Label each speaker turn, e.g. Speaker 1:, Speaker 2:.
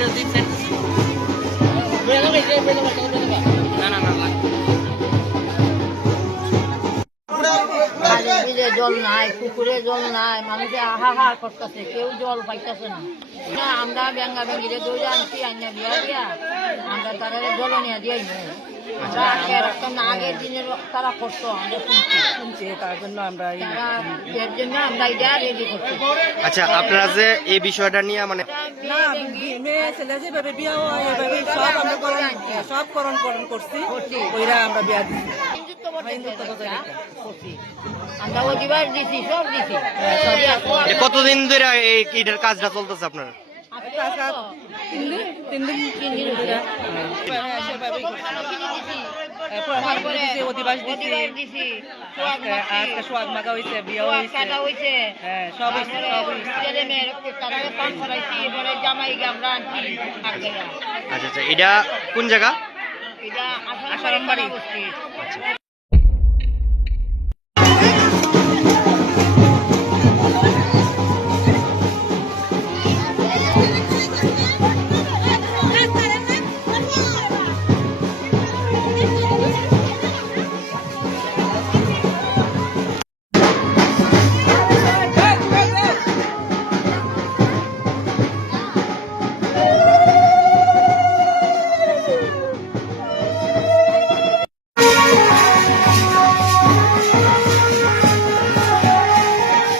Speaker 1: এটা দিচ্ছেন জল নাই পুকুরে জল নাই মানুষে আহাহার করতেছে কেউ জল পাইতেছে না। না আমরা ব্যাঙ্গা ব্যাঙ্গিরে দৌড়ে আনছি আইনা দিয়া আমরা তারা জল নিয়ে দিয়াই না আমরা আগে রাখতাম না আগের দিনের তারা করতো শুনছি
Speaker 2: শুনছি তার জন্য আমরা
Speaker 1: এর জন্য আমরা এটা রেডি করছি।
Speaker 3: আচ্ছা আপনারা যে এই বিষয়টা নিয়ে মানে
Speaker 2: না মেয়ে ছেলে যেভাবে বিয়া হয় এভাবে সব আমরা করণ সব করণ করণ করছি। ওইরা আমরা বিয়া দিচ্ছি
Speaker 1: হিন্দুত্ব বজায় করছি। আমরা অধিবার দিছি সব দিছি।
Speaker 3: এ কতদিন ধরে এই এটার কাজটা চলতেছে আপনার?
Speaker 2: তিন দিন তিন দিন
Speaker 1: তিন দিন
Speaker 2: অধিবাস দিছি।
Speaker 1: অধিবার দিছি। সোহাগ
Speaker 2: আজকে সোয়াগ মাগা হয়েছে বিয়া হয়েছে।
Speaker 1: হইছে
Speaker 2: হ্যাঁ সব হয়েছে
Speaker 1: তারপরে
Speaker 2: সব হয়েছে।
Speaker 1: ছেলে মেয়ের তারা পান করাইছি এবারে জামাই আমরা আনছি
Speaker 3: আচ্ছা আচ্ছা এটা কোন জায়গা?
Speaker 1: এটা
Speaker 2: আসারামবাড়ি।